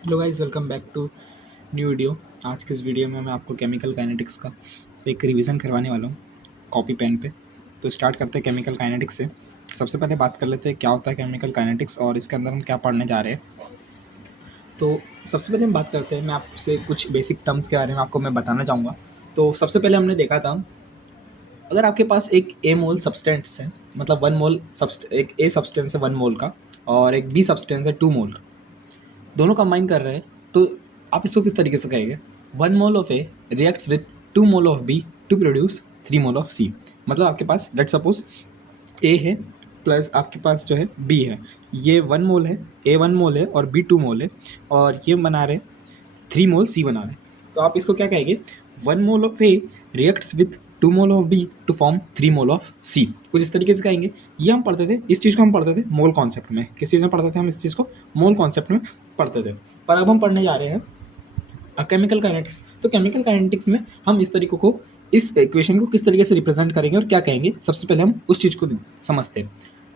Hello guys, welcome back to new video. आज के इस वीडियो में मैं आपको केमिकल काइनेटिक्स का एक रिवीजन करवाने वाला हूँ कॉपी पेन पे। तो स्टार्ट करते हैं केमिकल काइनेटिक्स से। सबसे पहले बात कर लेते हैं क्या होता है केमिकल काइनेटिक्स और इसके अंदर हम क्या पढ़ने जा रहे हैं। तो सबसे पहले हम बात करते हैं, मैं आपसे कुछ बेसिक टर्म्स के बारे में आपको मैं बताना चाहूँगा। तो सबसे पहले हमने देखा था, अगर आपके पास एक ए मोल सब्सटेंस है, मतलब एक ए सब्सटेंस है 1 मोल का और एक बी सब्सटेंस है 2 मोल का, दोनों कंबाइन कर रहे हैं, तो आप इसको किस तरीके से कहेंगे? 1 mole of A reacts with 2 mole of B to produce 3 mole of C. मतलब आपके पास लेट सपोज ए है प्लस आपके पास जो है बी है, ये 1 मोल है, ए 1 मोल है और बी 2 मोल है, और ये बना रहे 3 मोल सी बना रहे। तो आप इसको क्या कहेंगे? 1 mole of A reacts with 2 mole of B to form 3 mole of C. कुछ इस तरीके से कहेंगे। ये हम पढ़ते थे, इस चीज़ को हम पढ़ते थे मोल कॉन्सेप्ट में। किस चीज़ में पढ़ते थे हम? इस चीज़ को मोल कॉन्सेप्ट में पढ़ते थे। पर अब हम पढ़ने जा रहे हैं केमिकल काइनेटिक्स। तो केमिकल काइनेटिक्स में हम इस तरीकों को, इस इक्वेशन को किस तरीके से रिप्रेजेंट करेंगे और क्या कहेंगे, सबसे पहले हम उस चीज़ को समझते हैं।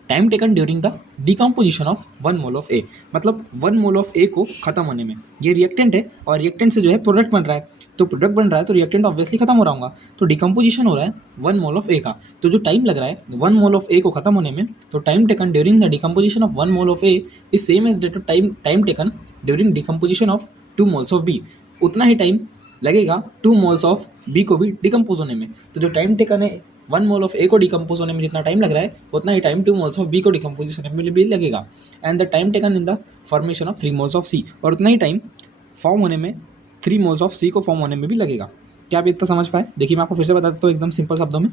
Time taken during the decomposition of 1 mole of A. मतलब 1 मोल ऑफ ए को खत्म होने में, ये रिएक्टेंट है और रिएक्टेंट से जो है प्रोडक्ट बन रहा है, तो प्रोडक्ट बन रहा है तो रिएक्टेंट ऑब्वियसली खत्म हो रहा होगा, तो डिकम्पोजिशन हो रहा है 1 मोल ऑफ ए का। तो जो टाइम लग रहा है 1 मोल ऑफ ए को खत्म होने में, तो time taken during the decomposition of 1 mole of A is same as that time taken during decomposition of 2 moles of B. उतना ही टाइम लगेगा 2 मोल्स ऑफ बी को भी डिकम्पोज होने में। तो जो टाइम टेकन है 1 मोल ऑफ ए को डिकम्पोज होने में जितना टाइम लग रहा है, उतना ही टाइम 2 मोल्स ऑफ बी को डिकम्पोज होने में भी लगेगा। And the time taken in the formation of 3 moles of C, और उतना ही टाइम फॉर्म होने में 3 मोल्स ऑफ सी को फॉर्म होने में भी लगेगा। क्या आप इतना समझ पाए? देखिए मैं आपको फिर से बता देता हूँ एकदम सिंपल शब्दों में।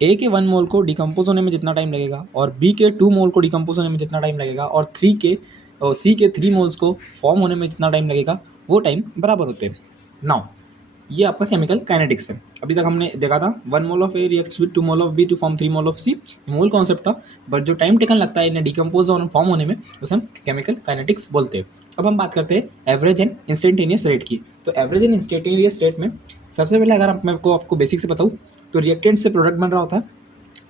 ए के 1 मोल को डिकम्पोज होने में जितना टाइम लगेगा और बी के 2 मोल को डिकम्पोज होने में जितना टाइम लगेगा और सी के 3 मोल्स को फॉर्म होने में जितना टाइम लगेगा, वो टाइम बराबर होते हैं। नाउ ये आपका केमिकल काइनेटिक्स है। अभी तक हमने देखा था 1 mole of A reacts with 2 mole of B to form 3 mole of C, mole concept था। बट जो टाइम टेकन लगता है इन्हें डिकम्पोज और फॉर्म होने में, उसे हम केमिकल काइनेटिक्स बोलते हैं। अब हम बात करते हैं एवरेज एंड इंस्टेंटेनियस रेट की। तो एवरेज एंड इंस्टेंटेनियस रेट में सबसे पहले अगर मैं आपको बेसिक से बताऊँ, तो रिएक्टेंट से प्रोडक्ट बन रहा होता है,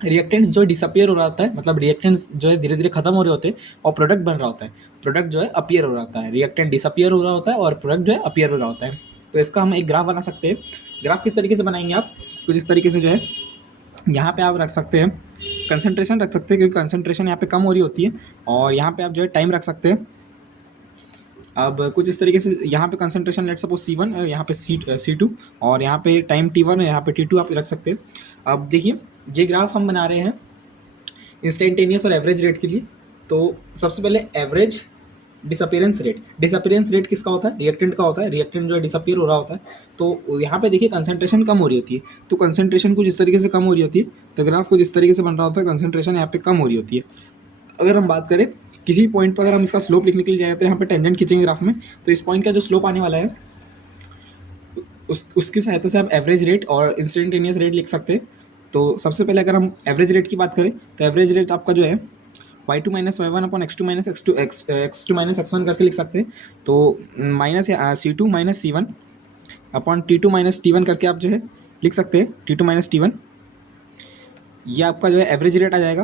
रिएक्टेंट्स जो है डिसअपियर हो रहा होता है, मतलब रिएक्टेंट्स जो है धीरे धीरे खत्म हो रहे होते हैं और प्रोडक्ट बन रहा होता है, प्रोडक्ट जो है अपीयर हो रहा होता है। रिएक्टेंट डिसअपियर हो रहा होता है और प्रोडक्ट जो है अपीयर हो रहा होता है। तो इसका हम एक ग्राफ बना सकते हैं। ग्राफ किस तरीके से बनाएंगे आप? कुछ इस तरीके से जो है, यहाँ पे आप रख सकते हैं कंसंट्रेशन रख सकते हैं, क्योंकि कंसंट्रेशन यहाँ पे कम हो रही होती है, और यहाँ पे आप जो है टाइम रख सकते हैं। अब कुछ इस तरीके से यहाँ पे कंसंट्रेशन लेट सपोज C1, यहाँ पे C2, और यहाँ पे टाइम T1 है, यहाँ पे T2 आप रख सकते हैं। अब देखिए ये ग्राफ हम बना रहे हैं इंस्टेंटेनियस और एवरेज रेट के लिए। तो सबसे पहले average disappearance rate. Disappearance rate किसका होता है? रिएक्टेंट का होता है। रिएक्टेंट जो है डिसअपियर हो रहा होता है, तो यहाँ पे देखिए कंसंट्रेशन कम हो रही होती है, तो कंसंट्रेशन कुछ इस तरीके से कम हो रही होती है, तो ग्राफ कुछ इस तरीके से बन रहा होता है, कंसंट्रेशन यहाँ पे कम हो रही होती है। अगर हम बात करें किसी पॉइंट पर, अगर हम इसका स्लोप लिखने के लिए जाए तो यहाँ पे टेंजेंट खींचेंगे ग्राफ में, तो इस पॉइंट का जो स्लोप आने वाला है उसकी सहायता से आप एवरेज रेट और इंस्टेंटेनियस रेट लिख सकते हैं। तो सबसे पहले अगर हम एवरेज रेट की बात करें, तो एवरेज रेट आपका जो है y2 minus y one upon x2 minus x2 minus x1 करके लिख सकते हैं। तो minus C2 minus C1 upon T2 minus T1 करके आप जो है लिख सकते हैं T2 माइनस T1। ये आपका जो है एवरेज रेट आ जाएगा।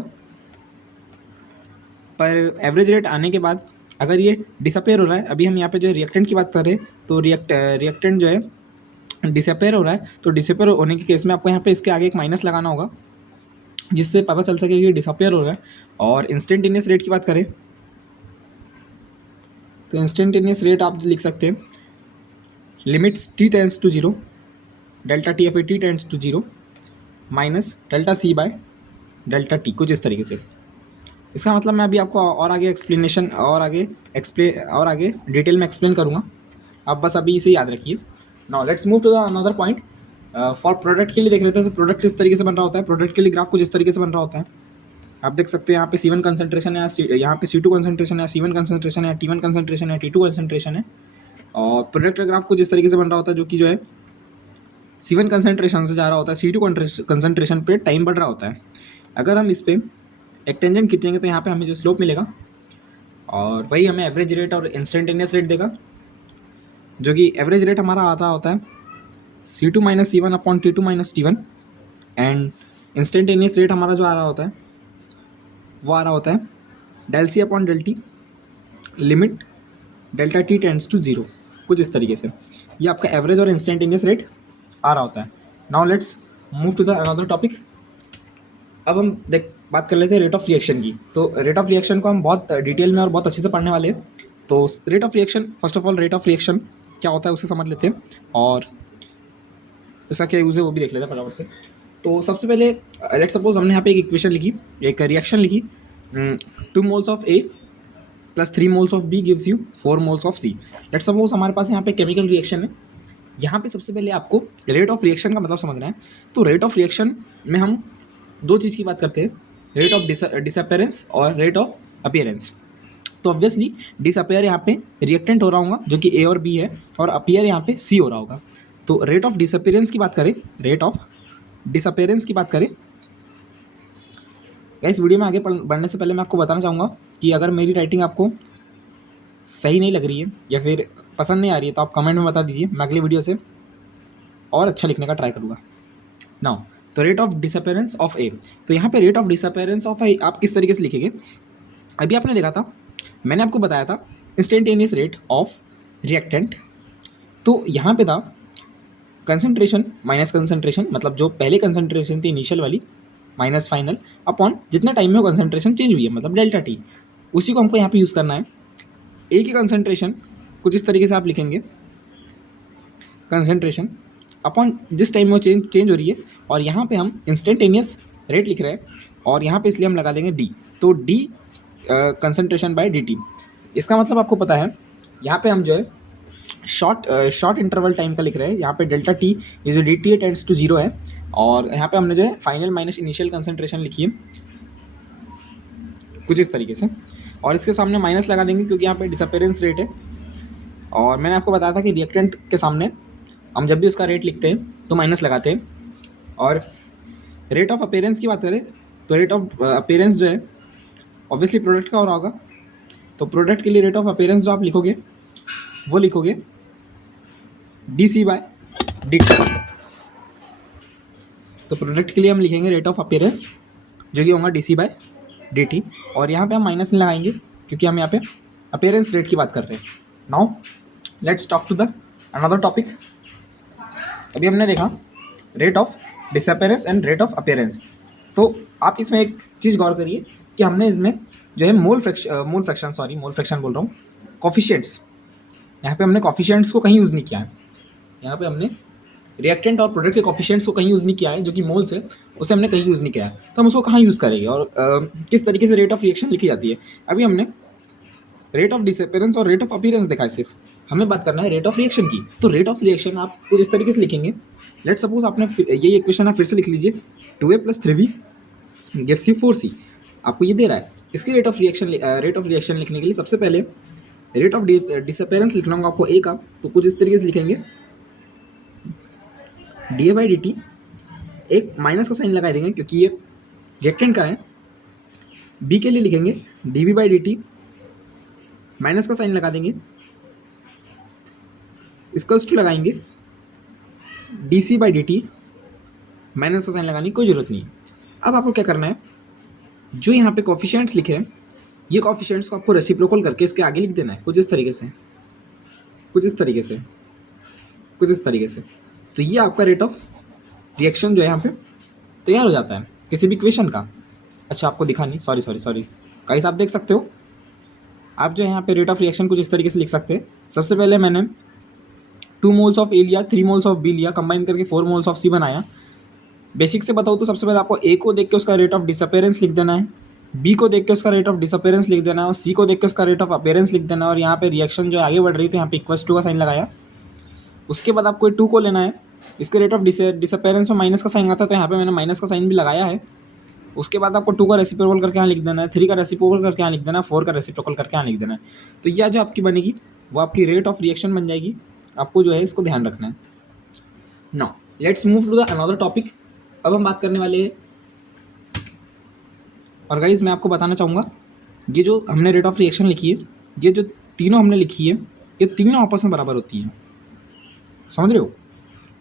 पर एवरेज रेट आने के बाद अगर ये डिसअपेयर हो रहा है, अभी हम यहाँ पे जो है रिएक्टेंट की बात कर रहे हैं, तो रिएक्टेंट जो है डिसअपेयर हो रहा है, तो डिसअपेयर होने के केस में आपको यहाँ पे इसके आगे एक माइनस लगाना होगा, जिससे पता चल सके कि ये डिसअपेयर हो रहा है। और इंस्टेंटेनियस रेट की बात करें, तो इंस्टेंटेनियस रेट आप लिख सकते हैं limits t tends to 0, delta t f t tends to 0 minus delta c by delta t, कुछ इस तरीके से। इसका मतलब मैं अभी आपको और आगे एक्सप्लेनेशन और आगे डिटेल में एक्सप्लेन करूँगा, आप बस अभी इसे याद रखिए। Now let's move to the another point. For product के लिए देख लेते हैं, तो प्रोडक्ट किस तरीके से बन रहा होता है। प्रोडक्ट के लिए ग्राफ कुछ इस तरीके से बन रहा होता है। आप देख सकते हैं यहाँ पे C1 कंसंट्रेशन है, यहाँ पे C2 कंसंट्रेशन है, C1 कंसंट्रेशन है, T1 कंसंट्रेशन है, T2 कंसंट्रेशन है। और प्रोडक्ट का ग्राफ कुछ इस तरीके से बन रहा होता है, जो कि जो है C1 कंसंट्रेशन से जा रहा होता है C2 कंसंट्रेशन पे टाइम बढ़ रहा होता है। अगर हम इस पर एक टेंजेंट खींचेंगे तो यहाँ पे हमें जो स्लोप मिलेगा, और वही हमें एवरेज रेट और इंस्टेंटेनियस रेट देगा, जो कि एवरेज रेट हमारा आता होता है C2 minus C1 upon T2 minus T1, and instantaneous rate हमारा जो आ रहा होता है वो आ रहा होता है del C upon del T limit delta t tends to zero, कुछ इस तरीके से। ये आपका एवरेज और इंस्टेंटेनियस रेट आ रहा होता है। Now let's move to the another topic. अब हम बात कर लेते हैं रेट ऑफ रिएक्शन की। तो रेट ऑफ रिएक्शन को हम बहुत डिटेल में और बहुत अच्छे से पढ़ने वाले हैं। तो rate of reaction, first of all rate of reaction क्या होता है उसे समझ लेते हैं, और इसका क्या यूज़ है वो भी देख लेते हैं फटाफट से। तो सबसे पहले लेट्स सपोज हमने यहाँ पे एक इक्वेशन लिखी, एक रिएक्शन लिखी, 2 moles of A plus 3 moles of B gives you 4 moles of C. Let's suppose हमारे पास यहाँ पे केमिकल रिएक्शन है। यहाँ पे सबसे पहले आपको रेट ऑफ रिएक्शन का मतलब समझना है। तो रेट ऑफ रिएक्शन में हम दो चीज़ की बात करते हैं, रेट ऑफ डिसअपेरेंस और रेट ऑफ अपीयरेंस। तो ऑब्वियसली डिसअपेयर यहाँ पे रिएक्टेंट हो रहा होगा जो कि ए और बी है, और अपीयर यहाँ पे सी हो रहा होगा। तो रेट ऑफ डिसअपेरेंस की बात करें, रेट ऑफ डिसअपेरेंस की बात करें, इस वीडियो में आगे बढ़ने से पहले मैं आपको बताना चाहूँगा कि अगर मेरी राइटिंग आपको सही नहीं लग रही है या फिर पसंद नहीं आ रही है तो आप कमेंट में बता दीजिए, मैं अगली वीडियो से और अच्छा लिखने का ट्राई करूँगा। नाउ तो रेट ऑफ डिसअपेरेंस ऑफ ए, तो यहाँ पे रेट ऑफ डिसअपेरेंस ऑफ ए आप किस तरीके से लिखेंगे, अभी आपने देखा था, मैंने आपको बताया था इंस्टेंटेनियस रेट ऑफ रिएक्टेंट। तो यहाँ पे था कंसंट्रेशन माइनस कंसंट्रेशन, मतलब जो पहले कंसंट्रेशन थी इनिशियल वाली माइनस फाइनल अपॉन जितना टाइम में वो कंसंट्रेशन चेंज हुई है, मतलब डेल्टा टी, उसी को हमको यहाँ पे यूज़ करना है। ए की कंसंट्रेशन कुछ इस तरीके से आप लिखेंगे, कंसंट्रेशन अपॉन जिस टाइम में वो चेंज हो रही है, और यहाँ पे हम इंस्टेंटेनियस रेट लिख रहे हैं, और यहाँ पे इसलिए हम लगा देंगे डी। तो D concentration by D T. इसका मतलब आपको पता है, यहाँ पे हम जो है शॉर्ट इंटरवल टाइम का लिख रहे हैं। यहाँ पे डेल्टा टी ये जो D T tends to zero है, और यहाँ पे हमने जो है फाइनल माइनस इनिशियल कंसंट्रेशन लिखी है कुछ इस तरीके से, और इसके सामने माइनस लगा देंगे क्योंकि यहाँ पे डिसअपेरेंस रेट है। और मैंने आपको बताया था कि रिएक्टेंट के सामने हम जब भी उसका रेट लिखते हैं तो माइनस लगाते हैं। और रेट ऑफ अपीयरेंस की बात करें तो रेट ऑफ अपीयरेंस जो है ऑब्वियसली प्रोडक्ट का हो रहा होगा, तो प्रोडक्ट के लिए रेट ऑफ अपीयरेंस जो आप लिखोगे वो लिखोगे D C by D T. तो प्रोडक्ट के लिए हम लिखेंगे रेट ऑफ अपीयरेंस जो कि होगा D C by D T, और यहाँ पे हम माइनस नहीं लगाएंगे क्योंकि हम यहाँ पे अपीयरेंस रेट की बात कर रहे हैं। Now let's talk to the another topic. अभी हमने देखा rate of disappearance and rate of appearance. तो आप इसमें एक चीज़ गौर करिए कि हमने इसमें जो है मोल फ्रैक्शन बोल रहा हूँ, कॉफिशिएंट्स, यहाँ पे हमने कॉफिशिएंट्स को कहीं यूज़ नहीं किया है। यहाँ पे हमने रिएक्टेंट और प्रोडक्ट के कॉफिशिएंट्स को कहीं यूज़ नहीं किया है, जो कि मोल्स है उसे हमने कहीं यूज़ नहीं किया है। तो हम उसको कहाँ यूज़ करेंगे और किस तरीके से रेट ऑफ रिएक्शन लिखी जाती है। अभी हमने रेट ऑफ डिसअपेरेंस और रेट ऑफ अपीयरेंस देखा है, सिर्फ हमें बात करना है रेट ऑफ रिएक्शन की। तो रेट ऑफ रिएक्शन आप कुछ इस तरीके से लिखेंगे। लेट सपोज आपने ये इक्वेशन आप फिर से लिख लीजिए, 2a + 3b gives you 4c, आपको ये दे रहा है। इसकी रेट ऑफ रिएक्शन लिखने के लिए सबसे पहले रेट ऑफ डिसअपेरेंस लिखना होगा आपको ए का, तो कुछ इस तरीके से लिखेंगे डी बाई डी टी, एक माइनस का साइन लगा देंगे क्योंकि ये रिएक्टेंट का है। बी के लिए लिखेंगे D B by D T, minus का साइन लगा देंगे, इसकल्स टू लगाएंगे D C by D T, minus का साइन लगाने की कोई ज़रूरत नहीं है। अब आपको क्या करना है, जो यहाँ पे कॉफिशिएंट्स लिखे हैं ये कॉफिशिएंट्स को आपको रेसिप्रोकल करके इसके आगे लिख देना है, कुछ इस तरीके से, कुछ इस तरीके से, कुछ इस तरीके से। तो ये आपका रेट ऑफ रिएक्शन जो है यहाँ पे तैयार हो जाता है किसी भी इक्वेशन का। अच्छा आपको दिखा नहीं, सॉरी गाइस, आप देख सकते हो, आप जो है यहाँ पे रेट ऑफ रिएक्शन कुछ इस तरीके से लिख सकते हैं। सबसे पहले मैंने 2 मोल्स ऑफ ए लिया, 3 मोल्स ऑफ बी लिया, कंबाइन करके 4 मोल्स ऑफ सी बनाया। बेसिक से बताऊँ तो सबसे पहले आपको ए को देख के उसका रेट ऑफ डिसअपेरेंस लिख देना है, बी को देख के उसका रेट ऑफ डिसअपेरेंस लिख देना है, और सी को देख के उसका रेट ऑफ अपीयरेंस लिख देना है। और यहाँ पे रिएक्शन जो आगे बढ़ रही थी यहाँ पे इक्वल्स टू का साइन लगाया। उसके बाद आपको 2 को लेना है, इसके रेट ऑफ डिसअपेरेंस में माइनस का साइन आता है तो यहाँ पे मैंने माइनस का साइन भी लगाया है। उसके बाद आपको 2 का रेसिप्रोकल करके यहाँ लिख देना है, 3 का रेसिप्रोकल करके यहाँ लिख देना है, 4 का रेसिप्रोकल करके यहाँ लिख देना है। तो यह जो आपकी बनेगी वो आपकी रेट ऑफ रिएक्शन बन जाएगी। आपको जो है इसको ध्यान रखना है। Now let's move to the another topic. अब हम बात करने वाले हैं, और गाइज मैं आपको बताना चाहूँगा ये जो हमने रेट ऑफ रिएक्शन लिखी है, ये जो तीनों हमने लिखी है, ये तीनों आपस में बराबर होती है, समझ रहे हो।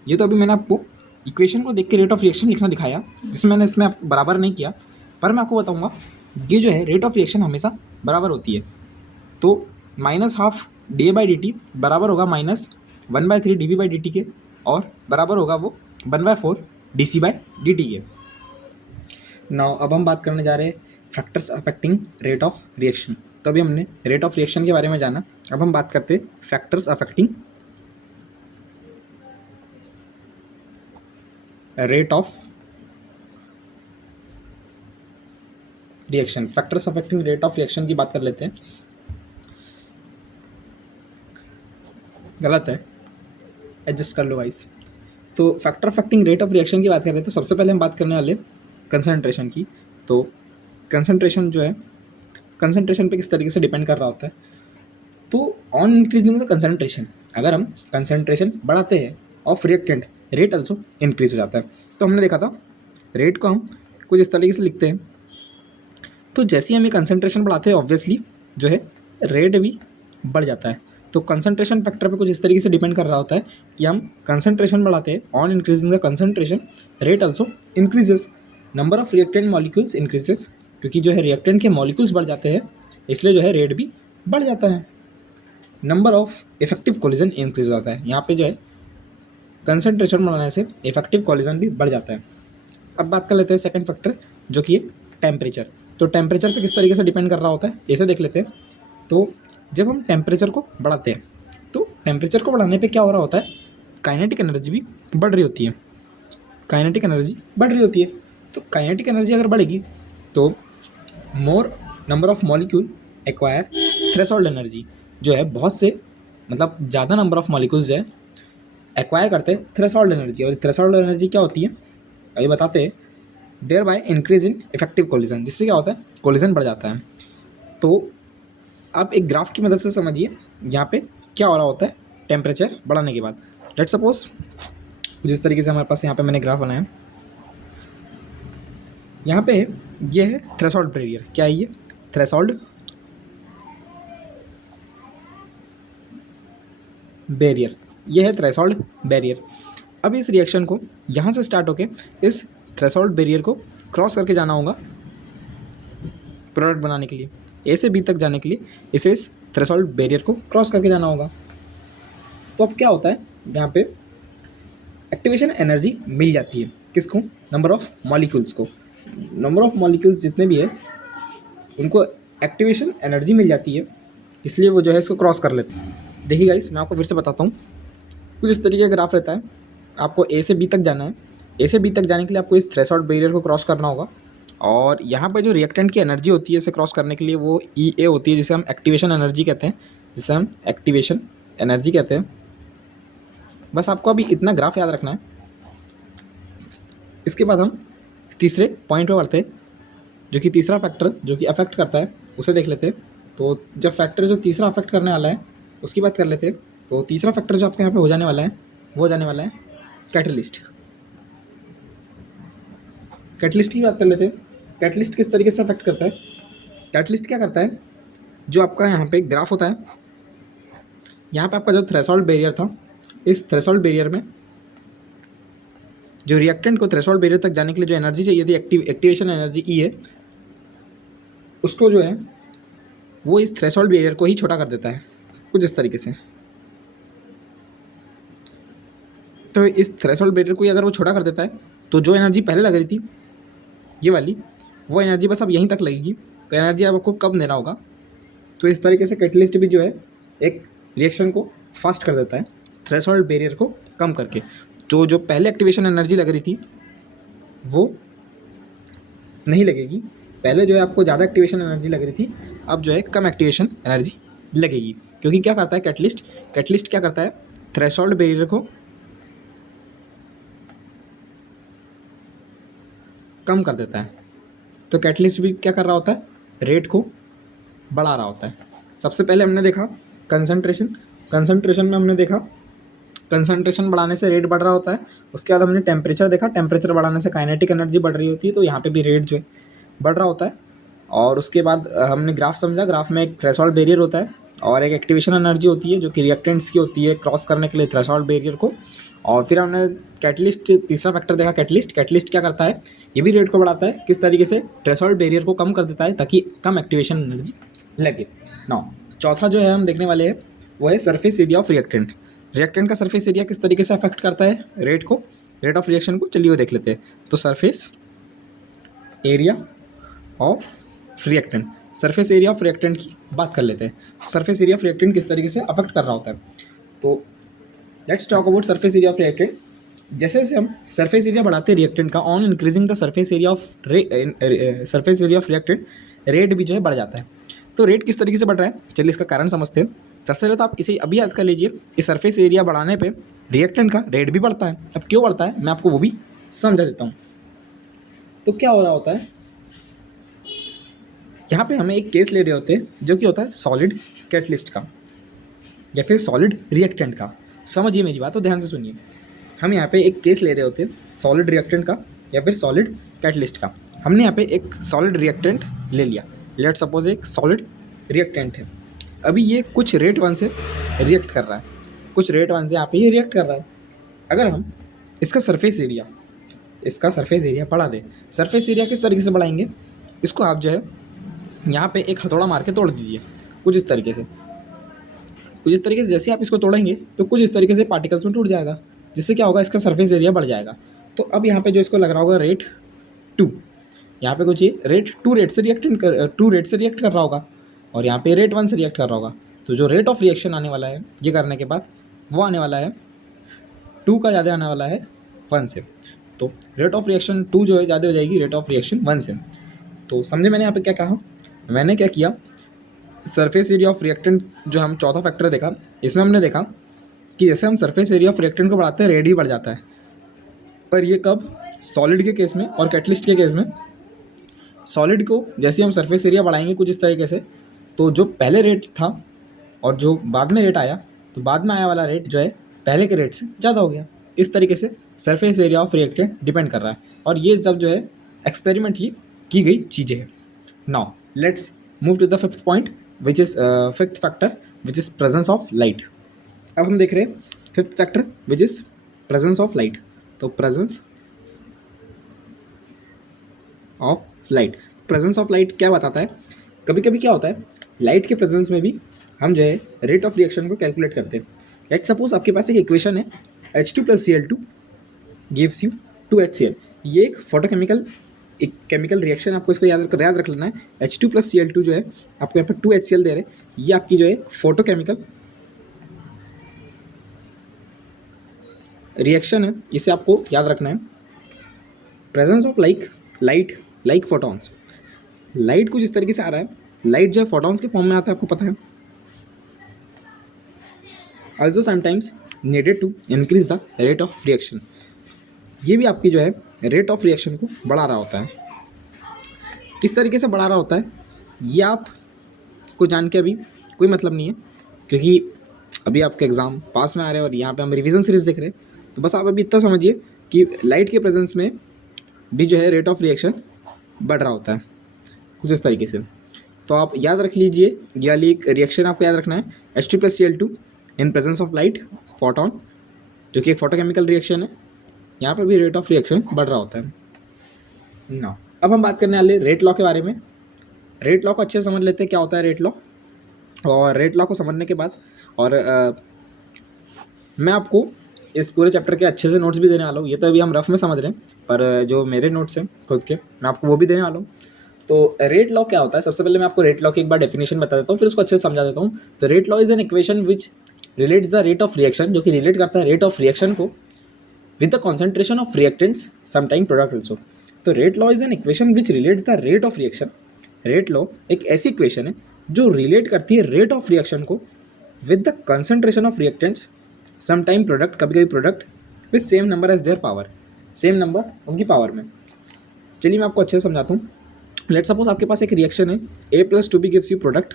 ये तो अभी मैंने आपको इक्वेशन को देख के रेट ऑफ रिएक्शन लिखना दिखाया, जिसमें मैंने इसमें बराबर नहीं किया, पर मैं आपको बताऊँगा ये जो है रेट ऑफ रिएक्शन हमेशा बराबर होती है। तो -½ dA/dt बराबर होगा -1/3 dV/dt के, और बराबर होगा वो 1/4 dC/dt के। नाउ अब हम बात करने जा रहे हैं factors affecting rate of reaction. तो अभी हमने रेट ऑफ रिएक्शन के बारे में जाना, अब हम बात करते हैं factors affecting rate of reaction. Factors affecting rate of reaction की बात कर लेते हैं। गलत है, एडजस्ट कर लो गाइस। तो factor affecting rate of reaction की बात करें तो सबसे पहले हम बात करने वाले कंसंट्रेशन की। तो कंसंट्रेशन जो है, कंसंट्रेशन पे किस तरीके से डिपेंड कर रहा होता है, तो ऑन इंक्रीजिंग द कंसंट्रेशन, अगर हम कंसंट्रेशन बढ़ाते हैं of reactant, rate also increase हो जाता है। तो हमने देखा था रेट को हम कुछ इस तरीके से लिखते हैं, तो जैसे ही हम ये कंसंट्रेशन बढ़ाते हैं ऑब्वियसली जो है रेट भी बढ़ जाता है। तो कंसंट्रेशन फैक्टर पे कुछ इस तरीके से डिपेंड कर रहा होता है कि हम कंसंट्रेशन बढ़ाते हैं, on increasing the concentration rate also increases, number of reactant molecules increases, क्योंकि जो है रिएक्टेंट के मॉलिक्यूल्स बढ़ जाते हैं इसलिए जो है रेट भी बढ़ जाता है। Number of effective collision increase हो जाता है, यहाँ पे जो है कंसंट्रेशन बढ़ाने से इफेक्टिव कोलिजन भी बढ़ जाता है। अब बात कर लेते हैं सेकंड फैक्टर जो कि है टेम्परेचर। तो टेम्परेचर पे किस तरीके से डिपेंड कर रहा होता है ऐसे देख लेते हैं। तो जब हम टेम्परेचर को बढ़ाते हैं तो टेम्परेचर को बढ़ाने पे क्या हो रहा होता है, काइनेटिक एनर्जी भी बढ़ रही होती है, काइनेटिक एनर्जी बढ़ रही होती है। तो काइनेटिक एनर्जी अगर बढ़ेगी तो मोर number of molecule acquire threshold energy, जो है बहुत से मतलब ज़्यादा नंबर ऑफ मॉलिक्यूल्स जो है एक्वायर करते हैं थ्रेशोल्ड एनर्जी। और थ्रेशोल्ड एनर्जी क्या होती है अभी बताते हैं। Thereby increase in effective collision, जिससे क्या होता है कोलिजन बढ़ जाता है। तो आप एक ग्राफ की मदद से समझिए यहाँ पे क्या हो रहा होता है टेम्परेचर बढ़ाने के बाद। लेट्स सपोज जिस तरीके से हमारे पास यहाँ पे मैंने ग्राफ बनाया, यहाँ पे ये है थ्रेशोल्ड बैरियर। क्या है ये? थ्रेशोल्ड बैरियर, ये है थ्रेशोल्ड बैरियर। अब इस रिएक्शन को यहाँ से स्टार्ट होके इस थ्रेशोल्ड बैरियर को क्रॉस करके जाना होगा प्रोडक्ट बनाने के लिए, ए से बी तक जाने के लिए इसे इस थ्रेशोल्ड बैरियर को क्रॉस करके जाना होगा। तो अब क्या होता है यहाँ पे एक्टिवेशन एनर्जी मिल जाती है किसको? नंबर ऑफ मॉलिक्यूल्स को। नंबर ऑफ मॉलिक्यूल्स जितने भी है उनको एक्टिवेशन एनर्जी मिल जाती है, इसलिए वो जो है इसको क्रॉस कर लेते हैं। देखिए गाइस मैं आपको फिर से बताता हूँ, कुछ इस तरीके का ग्राफ रहता है, आपको ए से बी तक जाना है। ए से बी तक जाने के लिए आपको इस थ्रेशोल्ड बैरियर को क्रॉस करना होगा, और यहाँ पर जो रिएक्टेंट की एनर्जी होती है इसे क्रॉस करने के लिए वो ई ए होती है, जिसे हम एक्टिवेशन एनर्जी कहते हैं, जिसे हम एक्टिवेशन एनर्जी कहते हैं। बस आपको अभी इतना ग्राफ याद रखना है। इसके बाद हम तीसरे पॉइंट पे बढ़ते हैं, जो कि तीसरा फैक्टर जो कि अफेक्ट करता है उसे देख लेते हैं। तो जब फैक्टर जो तीसरा अफेक्ट करने वाला है उसकी बात कर लेते हैं। तो तीसरा फैक्टर जो आपके यहाँ पे हो जाने वाला है वो हो जाने वाला है कैटलिस्ट। कैटलिस्ट की बात कर लेते हैं। कैटलिस्ट किस तरीके से अफेक्ट करता है? कैटलिस्ट क्या करता है, जो आपका यहाँ पे ग्राफ होता है, यहाँ पे आपका जो थ्रेशोल्ड बैरियर था, इस थ्रेशोल्ड बैरियर में जो रिएक्टेंट को थ्रेशोल्ड बैरियर तक जाने के लिए जो एनर्जी चाहिए थी एक्टिवेशन एनर्जी ई है, उसको जो है वो इस थ्रेशोल्ड बैरियर को ही छोटा कर देता है कुछ इस तरीके से। तो इस थ्रेशोल्ड बैरियर को ही अगर वो छोटा कर देता है तो जो एनर्जी पहले लग रही थी ये वाली, वो एनर्जी बस अब यहीं तक लगेगी। तो एनर्जी अब आपको कब देना होगा? तो इस तरीके से कैटलिस्ट भी जो है एक रिएक्शन को फास्ट कर देता है थ्रेशोल्ड बैरियर को कम करके। जो पहले एक्टिवेशन एनर्जी लग रही थी वो नहीं लगेगी, पहले जो है आपको ज़्यादा एक्टिवेशन एनर्जी लग रही थी, अब जो है कम एक्टिवेशन एनर्जी लगेगी। क्योंकि क्या करता है कैटलिस्ट क्या करता है, थ्रेशोल्ड बैरियर को कम कर देता है। तो कैटलिस्ट भी क्या कर रहा होता है, रेट को बढ़ा रहा होता है। सबसे पहले हमने देखा कंसंट्रेशन में हमने देखा कंसंट्रेशन बढ़ाने से रेट बढ़ रहा होता है। उसके बाद हमने टेम्परेचर देखा, टेम्परेचर बढ़ाने से काइनेटिक एनर्जी बढ़ रही होती है, तो यहाँ पे भी रेट जो है बढ़ रहा होता है। और उसके बाद हमने ग्राफ समझा, ग्राफ में एक थ्रेशोल्ड बैरियर होता है और एक एक्टिवेशन एनर्जी होती है जो कि रिएक्टेंट्स की होती है क्रॉस करने के लिए थ्रेशोल्ड बैरियर को। और फिर हमने कैटलिस्ट तीसरा फैक्टर देखा, कैटलिस्ट क्या करता है, ये भी रेट को बढ़ाता है। किस तरीके से? थ्रेशोल्ड बैरियर को कम कर देता है ताकि कम एक्टिवेशन एनर्जी लगे। नाउ चौथा जो है हम देखने वाले हैं वो है surface area of reactant. Reactant का सरफेस एरिया किस तरीके से अफेक्ट करता है रेट को, रेट ऑफ रिएक्शन को, चलिए वो देख लेते हैं। तो surface area of reactant, surface area of reactant की बात कर लेते हैं। सरफेस एरिया ऑफ रिएक्टेंट किस तरीके से अफेक्ट कर रहा होता है, तो let's talk about surface area of reactant. जैसे जैसे हम सरफेस एरिया बढ़ाते हैं रिएक्टेंट का, on increasing the surface area of surface area of reactant, rate भी जो है बढ़ जाता है। तो रेट किस तरीके से बढ़ रहा है, चलिए इसका कारण समझते हैं। सबसे पहले तो आप इसे अभी याद कर लीजिए, इस सरफेस एरिया बढ़ाने पे रिएक्टेंट का रेट भी बढ़ता है। अब क्यों बढ़ता है मैं आपको वो भी समझा देता हूँ। तो क्या हो रहा होता है, यहाँ पे हमें एक केस ले रहे होते हैं जो कि होता है सॉलिड कैटलिस्ट का या फिर सॉलिड रिएक्टेंट का। समझिए मेरी बात, तो ध्यान से सुनिए। हम यहाँ पे एक केस ले रहे होते हैं सॉलिड रिएक्टेंट का या फिर सॉलिड कैटलिस्ट का। हमने यहाँ पे एक सॉलिड रिएक्टेंट ले लिया, लेट सपोज एक सॉलिड रिएक्टेंट है। अभी ये कुछ रेट 1 से रिएक्ट कर रहा है, कुछ रेट 1 से यहाँ पे ये रिएक्ट कर रहा है। अगर हम इसका सरफेस एरिया बढ़ा दें, सरफेस एरिया किस तरीके से बढ़ाएंगे, इसको आप जो है यहाँ पे एक हथौड़ा मार के तोड़ दीजिए, कुछ इस तरीके से, कुछ इस तरीके से। जैसे आप इसको तोड़ेंगे तो कुछ इस तरीके से पार्टिकल्स में टूट जाएगा, जिससे क्या होगा, इसका सरफेस एरिया बढ़ जाएगा। तो अब यहाँ पे जो इसको लग रहा होगा रेट 2, यहाँ पे कुछ ये रेट 2 रेट से रिएक्ट कर रहा होगा, और यहाँ पे रेट 1 से रिएक्ट कर रहा होगा। तो जो रेट ऑफ रिएक्शन आने वाला है ये करने के बाद, वो आने वाला है 2 का ज़्यादा आने वाला है 1 से। तो रेट ऑफ रिएक्शन 2 जो है ज़्यादा हो जाएगी रेट ऑफ रिएक्शन 1 से। तो समझे मैंने यहाँ पे क्या कहा, मैंने क्या किया, सरफेस एरिया ऑफ रिएक्टेंट जो हम चौथा फैक्टर देखा, इसमें हमने देखा कि जैसे हम सरफेस एरिया ऑफ रिएक्टेंट को बढ़ाते हैं रेट ही बढ़ जाता है। पर ये कब, सॉलिड के केस में और कैटलिस्ट के केस में। सॉलिड को जैसे हम सरफेस एरिया बढ़ाएंगे कुछ इस तरीके से, तो जो पहले रेट था और जो बाद में रेट आया, तो बाद में आया वाला रेट जो है पहले के रेट से ज़्यादा हो गया। इस तरीके से surface area of reactant depend कर रहा है, और ये सब जो है एक्सपेरिमेंटली की गई चीज़ें हैं। Now let's move to the fifth point which is fifth factor which is presence of light. अब हम देख रहे हैं fifth factor which is presence of light. तो presence of light, presence of light क्या बताता है, कभी कभी क्या होता है लाइट के प्रेजेंस में भी हम जो है रेट ऑफ रिएक्शन को कैलकुलेट करते हैं। लेट सपोज आपके पास एक इक्वेशन है H2 + Cl2 gives you 2HCl। ये एक फोटोकेमिकल एक केमिकल रिएक्शन, आपको इसको याद रख लेना है। H2 + Cl2 जो है आपको यहाँ पर 2HCl दे रहे हैं, ये आपकी जो है फोटोकेमिकल रिएक्शन है, इसे आपको याद रखना है। Presence of light photons, light कुछ इस तरीके से आ रहा है, लाइट जो है फोटॉन्स के फॉर्म में आता है, आपको पता है। Also sometimes needed to increase the rate of reaction, ये भी आपकी जो है रेट ऑफ रिएक्शन को बढ़ा रहा होता है। किस तरीके से बढ़ा रहा होता है ये आपको जान के अभी कोई मतलब नहीं है, क्योंकि अभी आपके एग्ज़ाम पास में आ रहे हैं और यहाँ पे हम रिवीजन सीरीज देख रहे हैं। तो बस आप अभी इतना समझिए कि लाइट के प्रेजेंस में भी जो है रेट ऑफ रिएक्शन बढ़ रहा होता है कुछ इस तरीके से। तो आप याद रख लीजिए, ये वाली एक रिएक्शन आपको याद रखना है, H2 + Cl2 in presence of light photon, जो कि एक फोटोकेमिकल रिएक्शन है। यहाँ पे भी रेट ऑफ रिएक्शन बढ़ रहा होता है ना। अब हम बात करने वाले रेट लॉ के बारे में। रेट लॉ को अच्छे से समझ लेते हैं क्या होता है रेट लॉ। और रेट लॉ को समझने के बाद और मैं आपको इस पूरे चैप्टर के अच्छे से नोट्स भी देने वाला हूँ। ये तो अभी हम रफ में समझ रहे हैं, पर जो मेरे नोट्स हैं खुद के, मैं आपको वो भी देने वाला हूँ। तो रेट लॉ क्या होता है, सबसे पहले मैं आपको रेट लॉ की एक बार डेफिनेशन बता देता हूँ, फिर उसको अच्छे से समझा देता हूँ। तो rate law is an equation which relates the rate of reaction, जो कि रिलेट करता है रेट ऑफ रिएक्शन को with the concentration of reactants sometime product also. तो rate law is an equation which relates the rate of reaction. Rate law एक ऐसी equation है जो रिलेट करती है रेट ऑफ रिएक्शन को with the concentration of reactants sometime product, कभी कभी product, with same number as their power, same number उनकी पावर में। चलिए मैं आपको अच्छे से समझाता हूँ। लेट सपोज आपके पास एक रिएक्शन है A + 2B gives you product.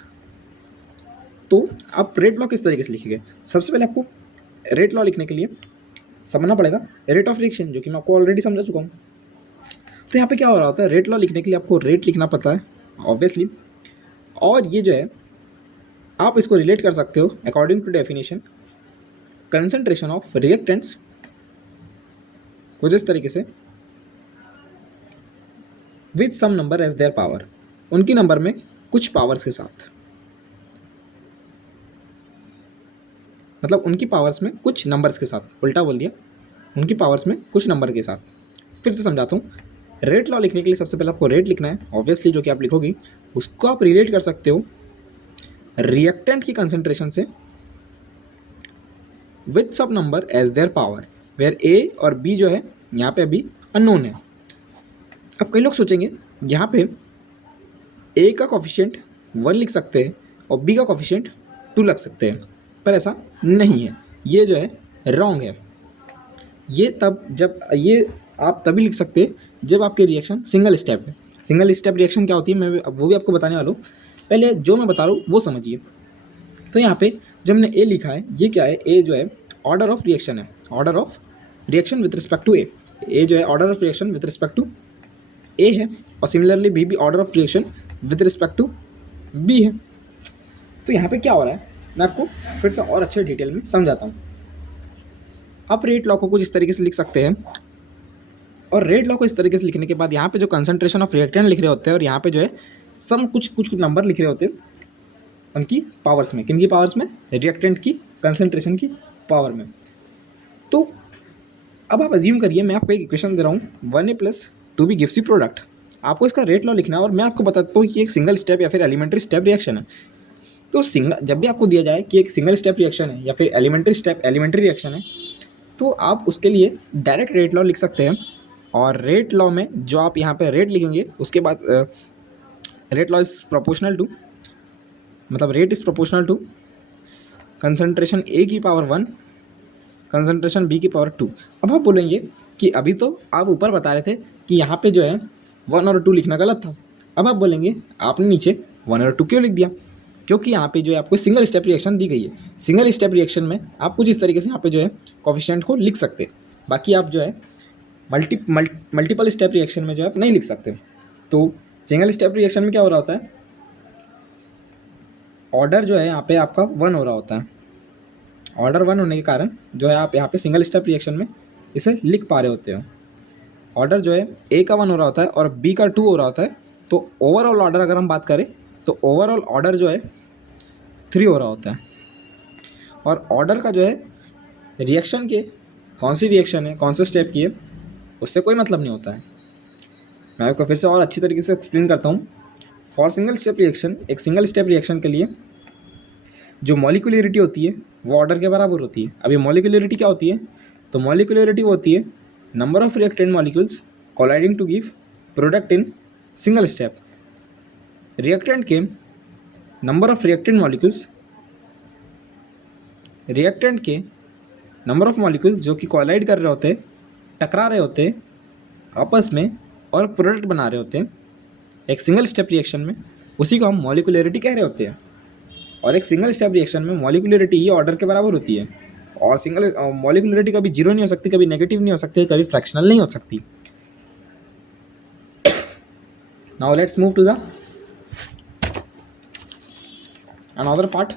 तो आप रेट लॉ किस तरीके से लिखेंगे, सबसे पहले आपको रेट लॉ लिखने के लिए समझना पड़ेगा रेट ऑफ रिएक्शन, जो कि मैं आपको ऑलरेडी समझा चुका हूँ। तो यहाँ पे क्या हो रहा होता है, रेट लॉ लिखने के लिए आपको रेट लिखना पड़ता है ऑब्वियसली, और ये जो है आप इसको रिलेट कर सकते हो according to definition concentration of reactants कुछ इस तरीके से with some number as their power, उनकी नंबर में कुछ पावर्स के साथ। मतलब उनकी पावर्स में कुछ नंबर्स के साथ, उल्टा बोल दिया, उनकी पावर्स में कुछ नंबर के साथ। फिर से समझाता हूँ। रेट लॉ लिखने के लिए सबसे पहले आपको रेट लिखना है, ऑब्वियसली जो कि आप लिखोगी उसको आप रिलेट कर सकते हो रिएक्टेंट की कंसंट्रेशन से विथ सब number as their power, where A और बी जो है यहाँ पे अभी अननोन है। अब कई लोग सोचेंगे यहाँ पे ए का कॉफिशिएंट 1 लिख सकते हैं और बी का कॉफिशिएंट 2 लग सकते हैं, पर ऐसा नहीं है, ये जो है रॉन्ग है। ये आप तभी लिख सकते हैं जब आपके रिएक्शन सिंगल स्टेप है। सिंगल स्टेप रिएक्शन क्या होती है, मैं वो भी आपको बताने वाला हूँ। पहले जो मैं बता रहा हूँ वो समझिए। तो यहाँ पे जब हमने ए लिखा है, ये क्या है, ए जो है ऑर्डर ऑफ रिएक्शन है, order of reaction with respect to A. A जो है order of reaction with respect to A है, और सिमिलरली बी भी order of reaction with respect to B है। तो यहाँ पे क्या हो रहा है, मैं आपको फिर से और अच्छे डिटेल में समझाता हूँ। आप रेट लॉ को कुछ इस तरीके से लिख सकते हैं, और रेट लॉ को इस तरीके से लिखने के बाद यहाँ पे जो कंसंट्रेशन ऑफ रिएक्टेंट लिख रहे होते हैं और यहाँ पे जो है सम कुछ नंबर लिख रहे होते हैं उनकी पावर्स में। किन की पावर्स में? रिएक्टेंट की कंसंट्रेशन की पावर में। तो अब आप अज्यूम करिए, मैं आपको एक इक्वेशन दे रहा हूँ, 1a + 2b gives you product. आपको इसका रेट लॉ लिखना है, और मैं आपको बताता हूँ कि एक सिंगल स्टेप या फिर एलिमेंट्री स्टेप रिएक्शन है। तो जब भी आपको दिया जाए कि एक सिंगल स्टेप रिएक्शन है या फिर एलिमेंट्री रिएक्शन है, तो आप उसके लिए डायरेक्ट रेट लॉ लिख सकते हैं। और रेट लॉ में जो आप यहाँ पे रेट लिखेंगे, उसके बाद rate law is proportional to, मतलब rate is proportional to concentration A की पावर 1 कंसंट्रेशन बी की पावर 2। अब आप बोलेंगे कि अभी तो आप ऊपर बता रहे थे कि यहाँ पे जो है 1 और 2 लिखना गलत था। अब आप बोलेंगे आपने नीचे 1 और 2 क्यों लिख दिया? क्योंकि यहाँ पे जो है आपको सिंगल स्टेप रिएक्शन दी गई है। सिंगल स्टेप रिएक्शन में आप कुछ इस तरीके से यहाँ पे जो है कोफिशिएंट को लिख सकते हैं, बाकी आप जो है मल्टीपल स्टेप रिएक्शन में जो है आप नहीं लिख सकते। तो सिंगल स्टेप रिएक्शन में क्या हो रहा होता है, ऑर्डर जो है यहाँ पे आपका 1 हो रहा होता है। ऑर्डर 1 होने के कारण जो है आप यहाँ पे सिंगल स्टेप रिएक्शन में इसे लिख पा रहे होते हो। ऑर्डर जो है ए का 1 हो रहा होता है और बी का 2 हो रहा होता है। तो ओवरऑल ऑर्डर अगर हम बात करें तो ओवरऑल ऑर्डर जो है 3 हो रहा होता है। और ऑर्डर का जो है रिएक्शन के कौन सी रिएक्शन है, कौन से स्टेप की है, उससे कोई मतलब नहीं होता है। मैं आपको फिर से और अच्छी तरीके से एक्सप्लेन करता हूँ। फॉर सिंगल स्टेप रिएक्शन, एक सिंगल स्टेप रिएक्शन के लिए जो मॉलिक्यूलरिटी होती है वो ऑर्डर के बराबर होती है। अब ये मॉलिक्यूलरिटी क्या होती है? तो मॉलिक्यूलरिटी वो होती है number of reactant molecules colliding to give product in single step. Reactant के नंबर ऑफ रिएक्टेंट मॉलिक्यूल्स जो कि कोलाइड कर रहे होते हैं, टकरा रहे होते हैं आपस में और प्रोडक्ट बना रहे होते हैं एक सिंगल स्टेप रिएक्शन में, उसी को हम मॉलिक्यूलरिटी कह रहे होते हैं। और एक सिंगल स्टेप रिएक्शन में मॉलिक्यूलरिटी ही ऑर्डर के बराबर होती है। और सिंगल मॉलिक्यूलरिटी कभी जीरो नहीं हो सकती, कभी नेगेटिव नहीं हो सकती, कभी फ्रैक्शनल नहीं हो सकती। Now let's move to the another part.